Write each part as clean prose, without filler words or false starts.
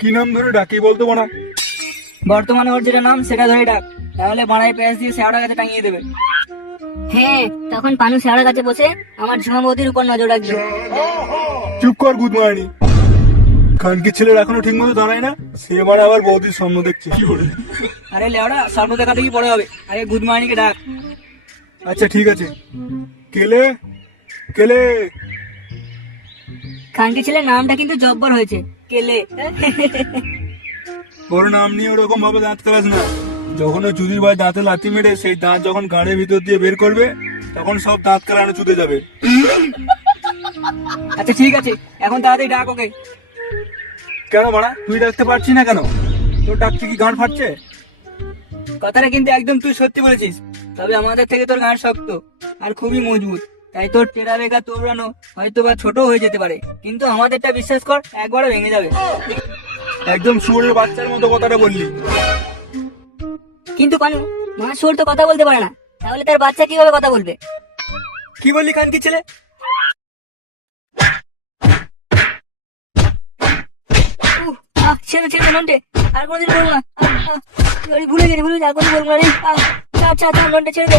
কি নাম ধরে ডাকি বলতো বানা? বর্তমানে ওর যেটা নাম সেটা ধরে ডাক, তাহলে বাড়ায় প্যাঁচ দিয়ে শেওড়া গাছে টাঙিয়ে দেবে। হ্যাঁ, তখন পানু শেওড়া গাছে বসে আমার ঝুমাবতির উপর নজর রাখবে। চুপ কর গুদমারানি। খানকির ছেলের এখনো ঠিক মতো দাঁড়ায় না, সে এবার আবার বৌদির স্বপ্ন দেখছে। আরে লেওড়া, স্বপ্ন দেখা দেখি পড়ে হবে। আরে গুদমারানিকে ডাক। আচ্ছা ঠিক আছে। কেলে কেলে। খানকি ছেলের নামটা কিন্তু জব্বর হয়েছে, কেলে। ওর নাম নিয়ে ওরকম ভাবে দাঁত কালাস না। যখন ওই চুদির ভাই দাঁতে লাথি মেরে সেই দাঁত যখন গাড়ির ভিতর দিয়ে বের করবে, তখন সব দাঁত কালানো চুদে যাবে। আচ্ছা ঠিক আছে, এখন তাড়াতাড়ি ডাক ওকে। কেন বাড়া, তুই ডাকতে পারছিস না কেন? তোর ডাকছে কি গান ফাটছে? কথাটা কিন্তু একদম তুই সত্যি বলেছিস, তবে আমাদের থেকে তোর গান শক্ত আর খুবই মজবুত, তাই তোর টেরা বেগা তোবড়ানো হয়তো বা ছোট হয়ে যেতে পারে, কিন্তু আমাদেরটা বিশ্বাস কর একবারও ভেঙে যাবে। একদম শুয়োরের বাচ্চার মতো কথাটা বললি। কিন্তু পানু, মা শুয়োর তো কথা বলতে পারে না, তাহলে তার বাচ্চা কিভাবে কথা বলবে? কি বললি খানকি ছেলে? ছেড়ে ছেড়ে নন্টে, আর কোনোদিন বলবো না। ভুলে গেছি আর কোনোদিন বলবো না রে। আচ্ছা আচ্ছা নন্টে ছেড়ে দে।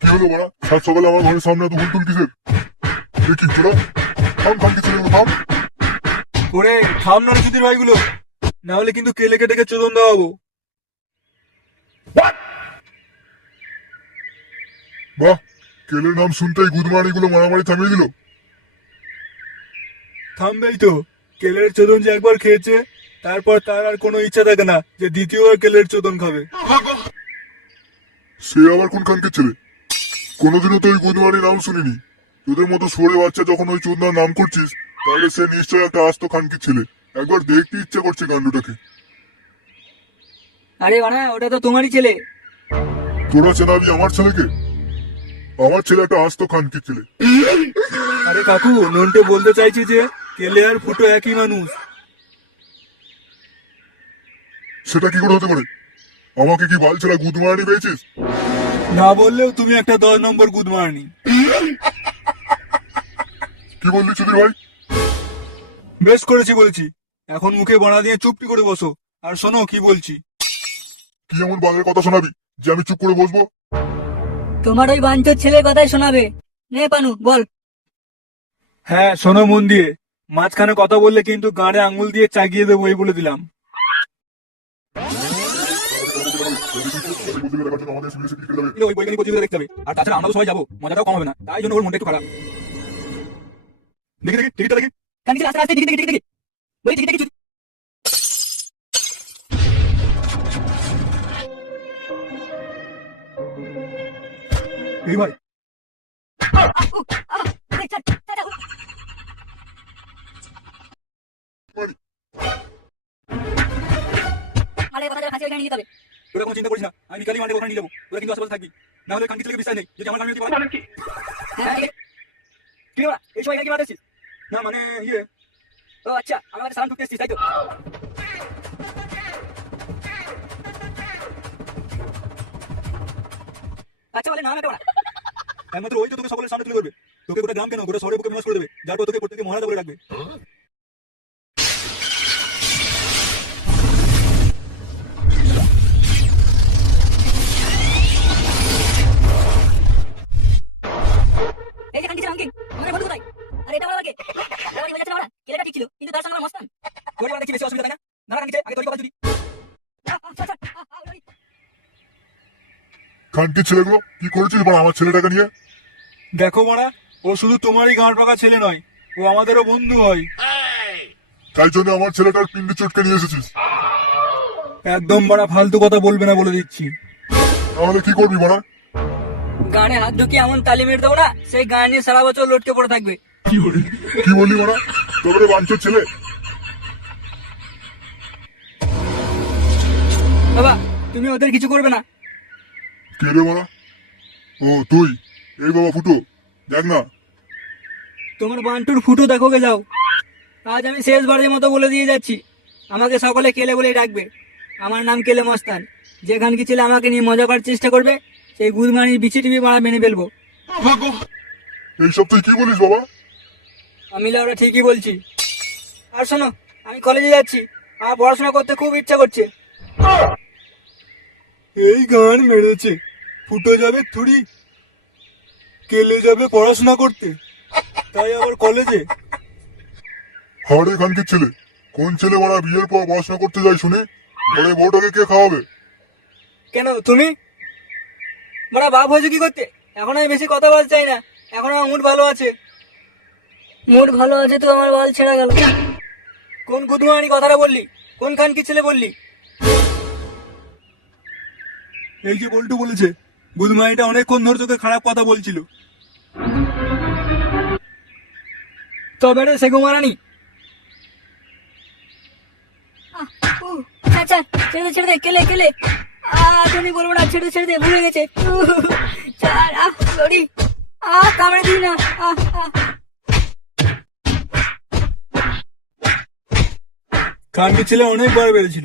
কি হলো বড়া? সাত সকালে আমার ঘরের সামনে এত হুলতুল কিসের? দেখি তোরা থাম, খানকি ছেলেগুলো থাম। ওরে থাম না রে চুদির ভাইগুলো, না হলে কিন্তু কেলে কেটে চোদন দেওয়াবো। বাহ, কেলের নাম শুনতেই গুদমানি গুলো মারামারি থামিয়ে দিল। থামবেই তো। কেলের চোদন যে একবার খেয়েছে, তারপর তার আর কোনো ইচ্ছা থাকে না যে দ্বিতীয়বার কেলের চোদন খাবে। সে আবার কোন খানকে ছেলে? কোনোদিনও তো ওই গুদমানি নাম শুনিনি। তোদের মতো সরে বাচ্চা যখন ওই চোদনার নাম করছিস, তাহলে সে নিশ্চয়ই একটা আস্ত খানকি ছেলে। একবার দেখতে ইচ্ছা করছে কাণ্ডটাকে। আরে বানা, ওটা তো তোমারই ছেলে। তোরা চেনাবি আমার ছেলেকে? আমার ছেলে একটা আস্ত খানকি ছেলে। আরে কাকু, নন্টে বলতে চাইছি যে কেলে আর ফুটো একই মানুষ। সেটা কি করে হতে পারে? আমাকে কি বাল ছেড়া গুদমানি পেয়েছিস? না বললেও তুমি একটা 10 নম্বর গুদমারানি। কি বললি চুদির ভাই? বেশ করেছি বলছি। এখন মুখে বানা দিয়ে চুপটি করে বসো, আর শোনো কি বলছি। কি এমন বালের কথা শোনাবি যে আমি চুপ করে বসবো? তোমার ওই বাঞ্চোর ছেলের কথাই শোনাবে। নে পানু বল। হ্যাঁ শোনো মন দিয়ে। মাঝখানে কথা বললে কিন্তু গাঁড়ে আঙ্গুল দিয়ে চাগিয়ে দেবো, এই বলে দিলাম। ওই বৈজ্ঞানিক প্রতিযোগিতা দেখতে হবে, আর তাছাড়া আমরা তো সবাই যাবো, মজাটাও কম হবে না, তাই জন্য ওর মনটা একটু খারাপ। দেখি দেখি টিকিটটা দেখি। খানকি ছেলে আস্তে আস্তে টিকে টিকে ওই টিকে টিকে। এই ভাই, তোরা কোনো চিন্তা করিস না, আমি বিকালই মাঠে ওখানে নিয়ে যাবো। তোরা কিন্তু আশেপাশে থাকবি, না হলে খানকি ছেলেকে বিশ্বাস নেই যদি আমার গান কি রে বাড়া, এই সময় এখানে কি মারতেছিস? না মানে ইয়ে, ও আচ্ছা, আমার কাছে সালাম ঠুকতে এসেছিস তাই তো? আচ্ছা বলে নাম এটা বাড়া। একমাত্র ওই তো তোকে সকলের সামনে তুলে ধরবে। তোকে গোটা গ্রাম কেন, গোটা শহরের বুকে বিনাশ করে দেবে, যার পর তোকে প্রত্যেকে মহারাজা বলে রাখবে। এই যে খানকি ছেলে আঙ্কিল, আমাদের বন্ধু কোথায়? আর এটা আমার কে? আমার হয়ে যাচ্ছে না ওরা। কেলেটা ঠিক ছিল, কিন্তু তার সঙ্গে আমার মস্তান। তোর বাড়া দেখছি বেশি অসুবিধা তাই না? না খানকি আগে তোর কথা যদি। খানকি ছেলেগুলো কি করেছিস বড় আমার ছেলেটাকে নিয়ে? দেখো মারা, ও শুধু তোমারই গাঁড় পাকা ছেলে নয়, ও আমাদেরও বন্ধু হয়। তাই জন্য আমার ছেলেটার পিন্ডি চটকে নিয়ে এসেছিস? একদম বাড়া ফালতু কথা বলবে না বলে দিচ্ছি। তাহলে কি করবি বড়া? গানে হাত ঢুকিয়ে এমন তালি মেরে দেবো না, সেই গান নিয়ে সারা বছর লটকে পড়ে থাকবে। কি বললি বড়া? তবে বাঞ্চোর ছেলে। বাবা, তুমি ওদের কিছু করবে না। কে রে বড়া? ও তুই? এই বাবা ফুটো, দেখ না। তোমার বান্টুর ফুটো দেখোগে যাও। আজ আমি শেষবারের মতো বলে দিয়ে যাচ্ছি, আমাকে সকলে কেলে বলেই ডাকবে। আমার নাম কেলে মস্তান। যেখান কি ছেলে আমাকে নিয়ে মজা করার চেষ্টা করবে, সেই গুদমানির বিচি টিভি বাড়া মেনে ফেলবো। এইসব তুই কি বলিস বাবা? আমি ওরা ঠিকই বলছি। আর শোনো, আমি কলেজে যাচ্ছি, আর পড়াশোনা করতে খুব ইচ্ছা করছে। এই গান মেরেছে, ফুটো যাবে থুড়ি, কেলে যাবে পড়াশোনা করতে, তাই আবার কলেজে। হাওড়ে খানকির ছেলে, কোন ছেলে বড়া বিয়ের পর পড়াশোনা করতে যায় শুনে? ঘরে বউটাকে কে খাওয়াবে? কেন তুমি বড়া বাপ হয়েছে কি করতে? এখন আমি বেশি কথা বলতে চাই না, এখন আমার মুড ভালো আছে। মুড ভালো আছে তো আমার বাল ছেড়ে গেল। কোন গুদমানি কথাটা বললি? কোন খান কি ছেলে বললি? এই যে বল্টু বলেছে, গুদমাইটা অনেকক্ষণ ধরে তোকে খারাপ কথা বলছিল। তবে রে সেগু মারানি, আচ্ছা ছেড়ে দে কেলে কেলে। তুমি বলবো না, ছেড়ে দে, ভুলে গেছে। ছাড়, সরি, কামড়ে দিই না। খানকি ছেলে অনেকবার বেড়েছিল,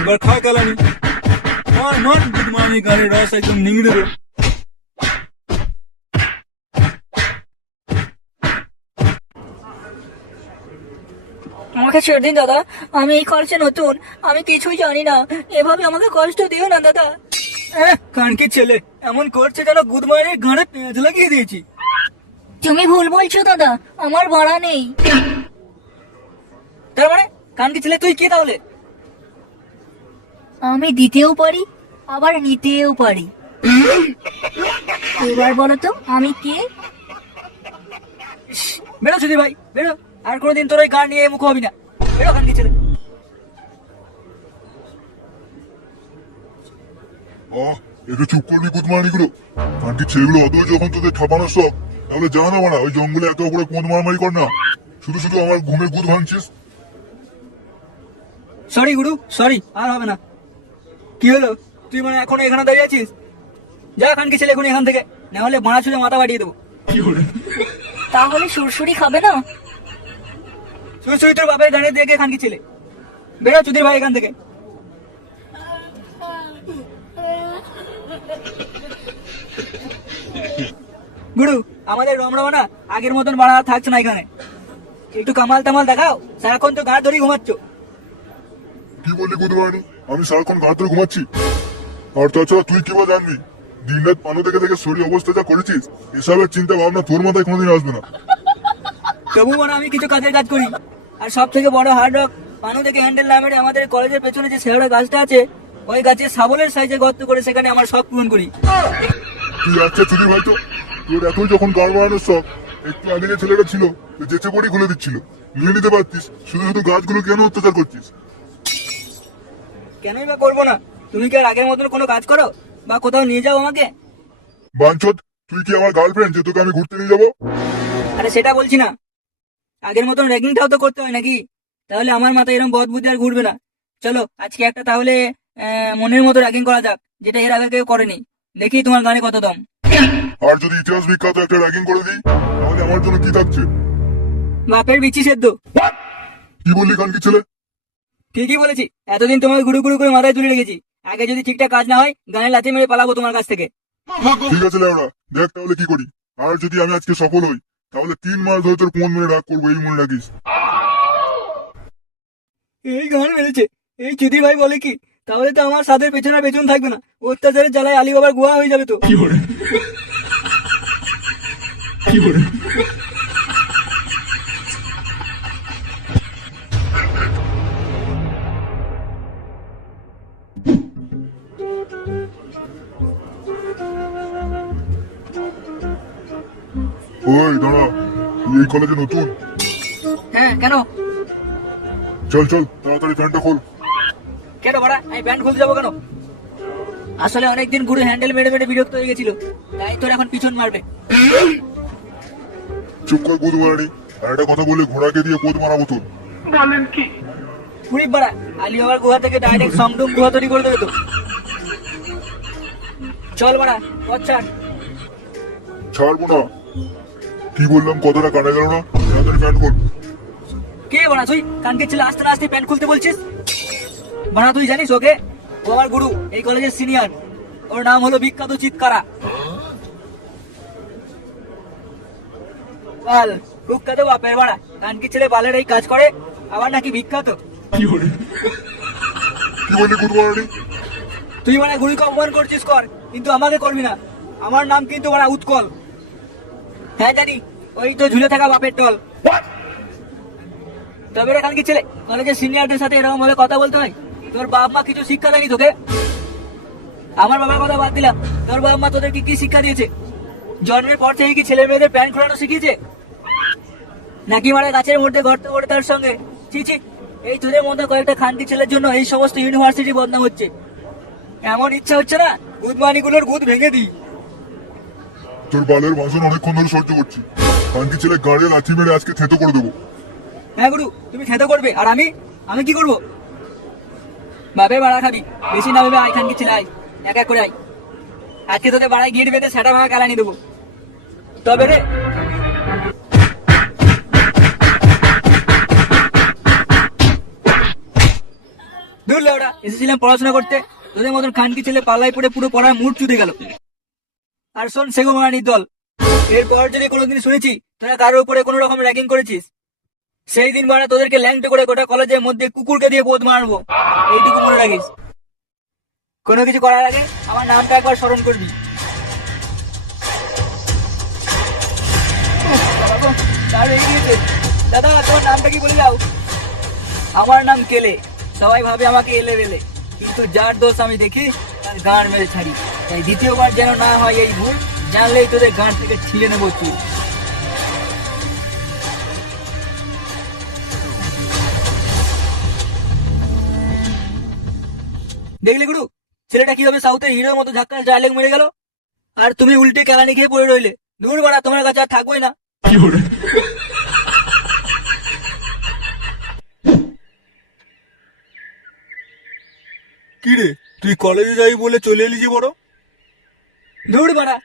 এবার খা কালানি। নন গুদমানি গানের রস একদম নিংড়ে দেবে। আমাকে ছেড়ে দিন দাদা, আমি এই কলেজে নতুন, আমি কিছুই জানি না, এভাবে আমাকে কষ্ট দিও না দাদা। কানকির ছেলে এমন করছে যেন গুদমানির গানে পেঁয়াজ লাগিয়ে দিয়েছি। তুমি ভুল বলছো দাদা, আমার ভাড়া নেই। তার মানে কানকি ছেলে তুই কি তাহলে? আমি দিতেও পারি, আবার নিতেও পারি। এবার বলো তো আমি কে? বেরো সুধীর ভাই, বেরো, আর কোনোদিন তোর ওই গান নিয়ে মুখ হবি না। বেরো কানকি ছেলে। একটু চুপ করবি গুদমানি গুলো? খানকির ছেলেগুলো অত যখন তোদের ঠাপানোর সব, তাহলে যা না বানা ওই জঙ্গলে একে অপরে কোন মারামারি কর না। শুধু শুধু আমার ঘুমের গুদ ভাঙছিস। সরি গুরু, সরি, আর হবে না। কি হলো, তুই মানে এখনো এখানে দাঁড়িয়ে আছিস? যা কানকি ছেলে এখন এখান থেকে, না হলে বাঁড়া ছুঁড়ে মাথা বাড়িয়ে দেবো। তাহলে সুরসুরি খাবে না? শুধু শুধু তোর বাপের গানে দেখে খানকি ছেলে। বেরো সুধীর ভাই এখান থেকে। গুরু, আমাদের রমরমা আগের মতন বাড়া আর থাকছে না এখানে। একটু কামাল তামাল দেখাও, সারাক্ষণ তো গা ধরেই ঘুমাচ্ছ। কি বললি গুদমানি? আমি সারাক্ষণ ঘাট ধরে ঘুমাচ্ছি? আর তাছাড়া তুই কি বা জানবি? দিন রাত পানো থেকে থেকে শরীর অবস্থা যা করেছিস, এসবের চিন্তা ভাবনা তোর মাথায় কোনোদিন আসবে না। তবু মানে আমি কিছু কাজের কাজ করি। আর সব থেকে বড় হার্ড রক পানু থেকে হ্যান্ডেল না মেরে আমাদের কলেজের পেছনে যে শেওড়া গাছটা আছে, ওই গাছে শাবলের সাইজে গর্ত করে সেখানে আমার শখ পূরণ করি। তুই আচ্ছা চুরি ভাই তো, তোর এতই যখন গাড় বাড়ানোর শখ, একটু আগে যে ছেলেটা ছিল যেচে পড়ি খুলে দিচ্ছিল, নিয়ে নিতে পারতিস। শুধু শুধু গাছগুলো কেন অত্যাচার করছিস? কেনই বা করবো না? তুমি কি আর আগের মতন কোনো কাজ করো বা কোথাও নিয়ে যাও আমাকে? বাঞ্চত, তুই কি আমার গার্লফ্রেন্ড যে তোকে আমি ঘুরতে নিয়ে যাবো? আরে সেটা বলছি না, আগের মতন র্যাগিংটাও তো করতে হয় নাকি? তাহলে আমার মাথায় এরকম বদ বুদ্ধি আর ঘুরবে না। চলো আজকে একটা তাহলে মনের মতো র্যাগিং করা যাক, যেটা এর আগে কেউ করেনি। দেখি তোমার গানে কত দম। আর যদি ইতিহাস বিখ্যাত একটা র্যাগিং করে দিই, তাহলে আমার জন্য কি থাকছে? বাপের বিচি সেদ্ধ। কি বললি খানকি ছেলে? ঠিকই বলেছি, এতদিন তোমাকে গুরু গুরু করে মাথায় তুলে রেখেছি। আগে যদি ঠিকঠাক কাজ না হয়, গানে লাথি মেরে পালাবো তোমার কাছ থেকে। ঠিক আছে লেওড়া, দেখ তাহলে কি করি। আর যদি আমি আজকে সফল হই, তাহলে 3 মাস ধরে তোর কোন মেরে রাগ করবো, এই মনে রাখিস। এই গান মেরেছে, এই চুদি ভাই বলে কি? তাহলে তো আমার সাদের পেছনে পেছন থাকবে না, অত্যাচারের জ্বালায় আলী বাবার গুয়া হয়ে যাবে তো। ওই দাঁড়া, তুই এই কলেজে নতুন? হ্যাঁ, কেন? চল চল তাড়াতাড়ি প্যান্টটা খোল। কেন বাড়া, আমি প্যান্ট খুলতে যাবো কেন? আসলে অনেকদিন গুরু হ্যান্ডেল মেরে মেরে বিরক্ত হয়ে গেছিল, তাই তোর এখন পিছন মারবে। চুপ কর গুদ মারানি, আর একটা কথা বলে ঘোড়াকে দিয়ে পোদ মারাবো তোর। পুরি বাড়া, আলী বাবার গুহা থেকে ডাইরেক্ট সমডুম গুহা তৈরি করে দেবে তো। চল বাড়া, পথ ছাড়। ছাড়বো না। কি বললাম কথাটা কানে গেল না? তাড়াতাড়ি প্যান্ট খোল। কে বাড়া তুই? কানকে ছেলে আসতে না আসতে প্যান্ট খুলতে বলছিস? বাড়া তুই জানিস ওকে? ও আমার গুরু, এই কলেজের সিনিয়র। ওর নাম হলো বিখ্যাত চিৎকারা। বাল কুখ্যাত বাপের বাড়া, কানকি ছেলে বালের এই কাজ করে, আবার নাকি বিখ্যাত। কি বললি গুদমারানি? তুই মানে গুড়িকে অপমান করছিস কর, কিন্তু আমাকে করবি না। আমার নাম কিন্তু মানে উৎকল। হ্যাঁ জানি, ওই তো ঝুলে থাকা বাপের টল। তবে এখান কি ছেলে, কলেজের সিনিয়রদের সাথে এরকম ভাবে কথা বলতে হয়? তোর বাপ মা কিছু শিক্ষা দেয়নি তোকে? আমার বাবার কথা বাদ দিলাম, তোর বাপ মা তোদের কি শিক্ষা দিয়েছে? জন্মের পর থেকে কি ছেলে মেয়েদের প্যান্ট খোলানো শিখিয়েছে? নাকি মানে গাছের মধ্যে গর্ত করে তার সঙ্গে? ছি ছি, এই তোদের মধ্যে কয়েকটা খানকি ছেলের জন্য এই সমস্ত ইউনিভার্সিটি বদনাম হচ্ছে। এমন ইচ্ছা হচ্ছে না গুদমানিগুলোর গুদ ভেঙে দিই। তোর বালের ভাষণ অনেকক্ষণ ধরে সহ্য করছি। খানকি ছেলে গাড়ি লাথি মেরে আজকে থেতো করে দেবো। হ্যাঁ গুরু, তুমি খেতে করবে, আর আমি আমি কি করবো? বাপের বাড়া খাবি, বেশি না ভেবে আয় খানকি ছেলে, আয় এক এক করে আয়। আজকে তোদের বাড়ায় গিয়ে বেঁধে সেটা ভাঙা কালানি দেবো। তবে রে, দূর লেওড়া, এসেছিলাম পড়াশোনা করতে, তোদের মতন খানকি ছেলে পাল্লাই পড়ে পুরো পড়ার মুড চুদে গেল। আর শোন সেগো মারানির দল, এরপর যদি কোনোদিন শুনেছি তোরা কারোর উপরে কোনো রকম র্যাগিং করেছিস, সেই দিন বাড়া তোদেরকে ল্যাংটে করে গোটা কলেজের মধ্যে কুকুরকে দিয়ে বোধ মারবো, এইটুকু মনে রাখিস। কোনো কিছু করার আগে আমার নামটা একবার স্মরণ করবি। দাদা, তোমার নামটা কি বলে যাও? আমার নাম কেলে, সবাই ভাবে আমাকে এলে বেলে, কিন্তু যার দোষ আমি দেখি তার গাঁড় মেরে ছাড়ি। তাই দ্বিতীয়বার যেন না হয় এই ভুল, জানলেই তোদের গাঁড় থেকে ছিঁড়ে নেবো চুল। দেখলি গুরু, ছেলেটা কিভাবে সাউথের হিরোর মতো ঝাক্কাস ডায়লগ মেরে গেল, আর তুমি উল্টে কেলানি খেয়ে পড়ে রইলে। দূর বাড়া, তোমার কাছে আর থাকবোই না। কি রে, তুই কলেজে যাই বলে চলে এলি যে বড়? দূর বাড়া,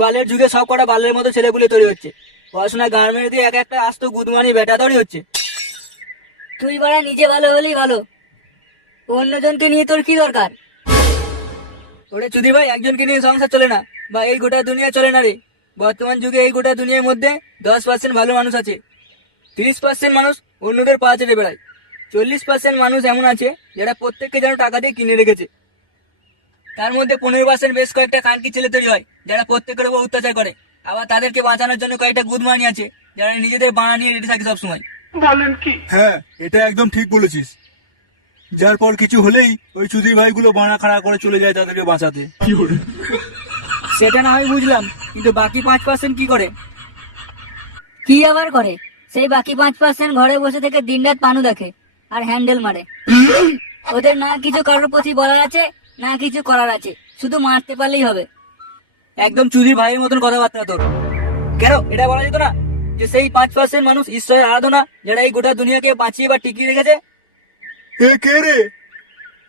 বালের যুগে সব কটা বালের মতো ছেলেপুলে তৈরি হচ্ছে। পড়াশোনা গাঁড় মেরে দিয়ে এক একটা আস্ত গুদমানি বেটা তৈরি হচ্ছে। তুই বাড়া নিজে ভালো হলেই ভালো, অন্যজনকে নিয়ে তোর কি দরকার? ওরে চুদি ভাই, একজনকে নিয়ে সংসার চলে না, বা এই গোটা দুনিয়া চলে না রে। বর্তমান যুগে এই গোটা দুনিয়ার মধ্যে 10% ভালো মানুষ আছে, 30% মানুষ অন্যদের পা চেটে বেড়ায়, 40% মানুষ এমন আছে যারা প্রত্যেককে যেন টাকা দিয়ে কিনে রেখেছে। তার মধ্যে 15% বেশ কয়েকটা খানকি ছেলে তৈরি হয় যারা প্রত্যেকের উপর অত্যাচার করে। আবার তাদেরকে বাঁচানোর জন্য কয়েকটা গুদমানি আছে যারা নিজেদের বাঁড়া নিয়ে রেডি থাকে সবসময়। হ্যাঁ, এটা একদম ঠিক বলেছিস। যার পর কিছু হলেই ওই চুদির ভাইগুলো বানা খাড়া করে চলে যায় তাদেরকে বাঁচাতে। সেটা না হয় বুঝলাম, কিন্তু বাকি 5% কি করে? কি আবার করে? সেই বাকি 5% ঘরে বসে থেকে দিনরাত পানু দেখে আর হ্যান্ডেল মারে। ওদের না কিছু কারোর প্রতি বলার আছে, না কিছু করার আছে, শুধু মারতে পারলেই হবে। একদম চুদির ভাইয়ের মতন কথাবার্তা তোর। কেন এটা বলা যেত না যে সেই 5% মানুষ ঈশ্বরের আরাধনা, যারা এই গোটা দুনিয়াকে বাঁচিয়ে বা টিকিয়ে রেখেছে? এ কে রে?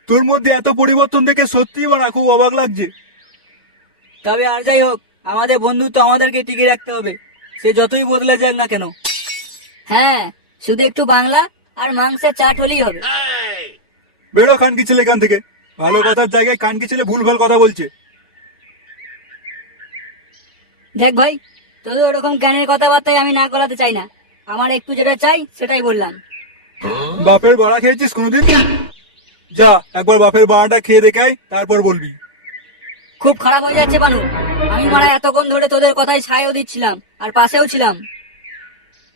তোর মধ্যে এত পরিবর্তন দেখে সত্যি বানা খুব অবাক লাগছে। তবে আর যাই হোক, আমাদের বন্ধুত্ব আমাদেরকে টিকিয়ে রাখতে হবে, সে যতই বদলে যাক না কেন। হ্যাঁ, শুধু একটু বাংলা আর মাংসের চাট হলেই হবে। বেরো খানকি ছেলে এখান থেকে, ভালো কথার জায়গায় কানকি ছেলে ভুলভাল কথা বলছে। দেখ ভাই, তোদের ওরকম জ্ঞানের কথাবার্তায় আমি না গলাতে চাই না। আমার একটু যেটা চাই সেটাই বললাম। বাপের বাড়া খেয়েছিস কোনোদিন? যা একবার বাপের বাড়াটা খেয়ে দেখাই, তারপর বলবি। খুব খারাপ হয়ে যাচ্ছে বানু, আমি মারা এতক্ষণ ধরে তোদের কথায় ছায়াও দিচ্ছিলাম আর পাশেও ছিলাম।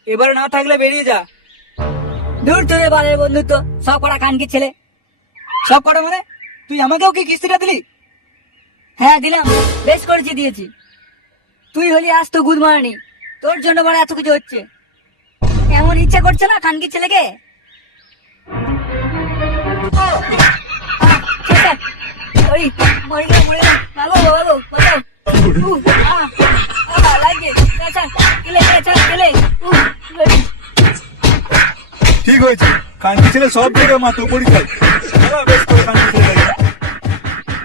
এবারে না থাকলে বেরিয়ে যা। দূর তোদের বালের বন্ধুত্ব, সব কটা কানকি ছেলে। সব কটা মানে? তুই আমাকেও কি কিস্তিটা দিলি? হ্যাঁ দিলাম, বেশ করেছি দিয়েছি। তুই হলি আজ তো গুদ মারানি, তোর জন্য বড় এত কিছু হচ্ছে। এমন ইচ্ছা করছে না কানকি ছেলেকে? ওই মরে গেল, মরে গেল, ভাগো ভাগো বাঁচাও। লাগছে, কেলে কেলে। ঠিক হয়েছে, কানকি ছেলে সব জায়গায় মাত্র পরীক্ষায়। বেশ করে কানকি ছেলে।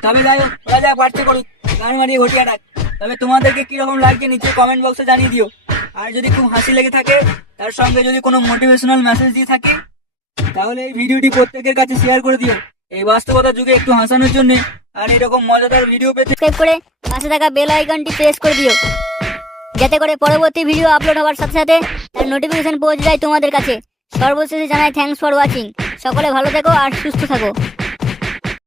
তবে যাই হোক, ওরা যা পারছে করুক, গান মারিয়ে ঘটিয়া ডাক। তবে তোমাদেরকে কিরকম লাগছে নিচে কমেন্ট বক্সে জানিয়ে দিও। আর যদি খুব হাসি লেগে থাকে, তার সঙ্গে যদি কোনো মোটিভেশনাল মেসেজ দিয়ে থাকে, তাহলে এই ভিডিওটি প্রত্যেকের কাছে শেয়ার করে দিও। এই বাস্তবতা যুগে একটু হাসানোর জন্য আর এরকম মজাদার ভিডিও পেতে সাবস্ক্রাইব করে পাশে থাকা বেল আইকনটি প্রেস করে দিও, যাতে করে পরবর্তী ভিডিও আপলোড হওয়ার সাথে সাথে তার নোটিফিকেশন পৌঁছে যায় তোমাদের কাছে। সর্বশেষে জানাই থ্যাঙ্কস ফর ওয়াচিং। সকলে ভালো থেকো আর সুস্থ থাকো।